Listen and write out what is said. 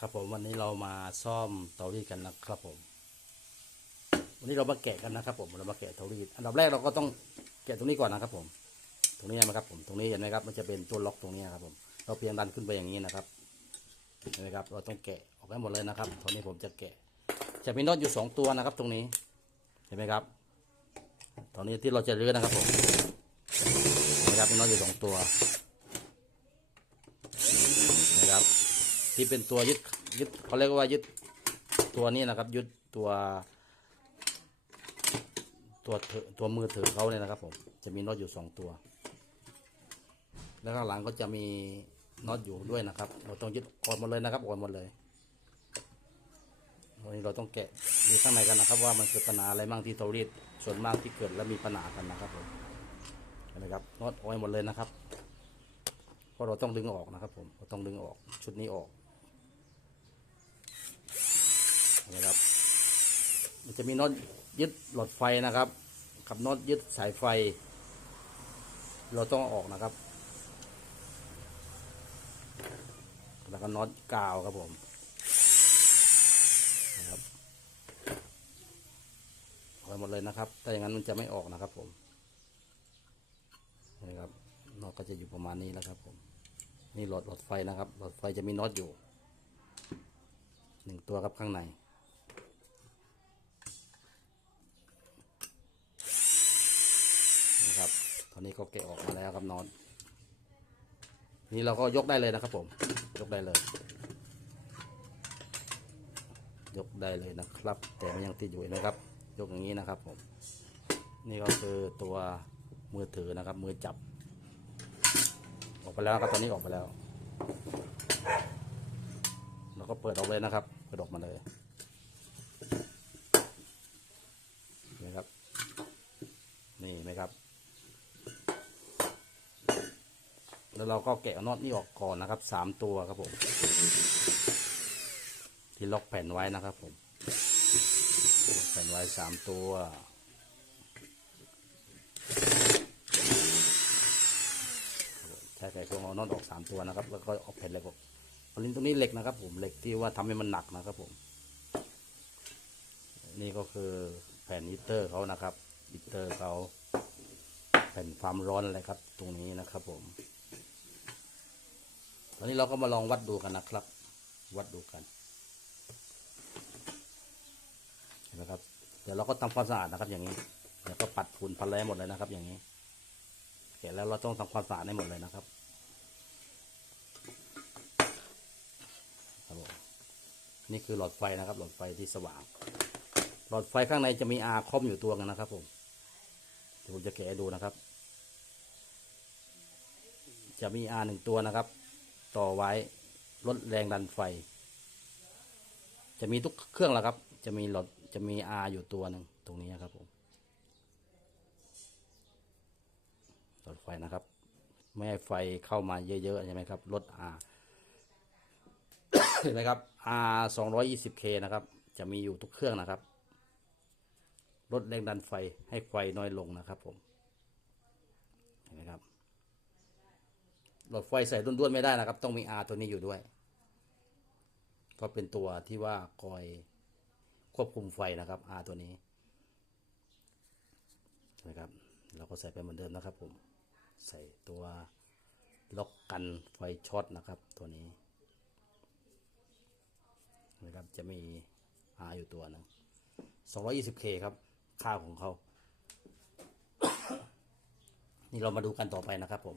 ครับผมวันนี้เรามาซ่อมเตารีดกันนะครับผม วันนี้เรามาแกะกันนะครับผมเรามาแกะเตารีดอันดับแรกเราก็ต้องแกะตรงนี้ก่อนนะครับผม ตรงนี้นะครับผมตรงนี้เห็นไหมครับ มันจะเป็นตัวล็อกตรงนี้ครับผมเราเพียงดันขึ้นไปอย่างนี้นะครับเห็นไหมครับ เราต้องแกะออกให้หมดเลยนะครับตอนนี้ผมจะแกะ จะมีน็อตอยู่สองตัวนะครับ ตรงนี้เห็นไหมครับ ตอนนี้ที่เราจะรื้อนะครับผมนไหมครับมีน็อตอยู่สองตัวเห็นไหมครับ ที่เป็นตัวยึดยึดเขาเรียกว่ายึดตัวนี้นะครับ ยึดตัวตัวถือตัวมือถือเขาเนี่ยนะครับ ผมจะมีน็อตอยู่สองตัว แล้วข้างหลังก็จะมีน็อตอยู่ด้วยนะครับ เราต้องยึดออกหมดเลยนะครับออกหมดเลยวันนี้เราต้องแกะดูข้างในกันนะครับ ว่ามันเกิดปัญหาอะไรบ้างที่เตารีดส่วนมากที่เกิดแล้วมีปัญหากันนะครับผมเห็นไหมครับน็อตออกให้หมดเลยนะครับเพราะเราต้องดึงออกนะครับ ผมเราต้องดึงออกชุดนี้ออกเห็ นะครับ มันจะมีน็อตยึดหลอดไฟนะครับ กับน็อตยึดสายไฟ เราต้องออกนะครับ แล้วก็น็อตกาวครับผมนะครับออกหมดเลยนะครับ ถ้าอย่างนั้นมันจะไม่ออกนะครับผมนี่ครับน็อตก็จะอยู่ประมาณนี้แล้วครับผมนี่หลอดหลอดไฟนะครับ หลอดไฟจะมีน็อตอยู่หนึ่งตัวครับข้างใน นะครับตอ นี้ก็แกะออกมาแล้วครับนอนนี่เราก็ยกได้เลยนะครับ ผม ยกได้เลย ยกได้เลยนะครับ แต่มันยังติดอยู่นะครับ ยกอย่างนี้นะครับ ผม นี่ก็คือตัวมือถือนะครับ มือจับ ออกไปแล้วครับตอนนี้ออกไปแล้วเราก็เปิดออกเลยนะครับเปิดออกมาเลยนี่ครับ นี่ไหมครับ แล้วเราก็แกะน็อตนี่ออกก่อนนะครับสามตัวครับผม ที่ล็อกแผ่นไว้นะครับผมแผ่นไว้สามตัวใช้ไขควงเอาน็อตออกสามตัวนะครับ แล้วก็ออกแผ่นเหล็กออกลิ้นตรงนี้เหล็กนะครับ ผมเหล็กที่ว่าทำให้มันหนักนะครับผม นี่ก็คือแผ่นฮีเตอร์เขานะครับฮีเตอร์เขาแผ่นความร้อนอะไรครับ ตรงนี้นะครับผม อนนี้เราก็มาลองวัดดูกันนะครับ วัดดูกันเห็นไหมครับ เดี๋ยวเราก็ทำความสะอาดนะครับ อย่างนี้เดี๋ยวก็ปัดฝุ่นพันแล้หมดเลยนะครับ อย่างนี้เสร็จแล้วเราต้องทำความสะอาดให้หมดเลยนะครับครับผมนี่คือหลอดไฟนะครับ หลอดไฟที่สว่าง หลอดไฟข้างในจะมีอาคมอยู่ตัวนึงนะครับ ผมเดี๋ยวผมจะแกะดูนะครับ จะมีอาหนึ่งตัวนะครับ ต่อไว้ลดแรงดันไฟ จะมีทุกเครื่องแหละครับ จะมีหลอดจะมีอาอยู่ตัวหนึ่งตรงนี้ครับผมหลอดไฟนะครับ ไม่ให้ไฟเข้ามาเยอะๆใช่ไหมครับลดอาเห็นไหมครับ R 220K นะครับ จะมีอยู่ทุกเครื่องนะครับลดแรงดันไฟให้ไฟน้อยลงนะครับผมเห็นไหมครับ หลอดไฟใส่ด้วนๆไม่ได้นะครับ ต้องมี R ตัวนี้อยู่ด้วยก็เป็นตัวที่ว่าคอยควบคุมไฟนะครับ R ตัวนี้นะครับ เราก็ใส่ไปเหมือนเดิมนะครับผมใส่ตัวล็อกกันไฟช็อตนะครับ ตัวนี้นะครับจะมี R อยู่ตัวหนึง 220K ครับค่าของเขา นี่เรามาดูกันต่อไปนะครับผม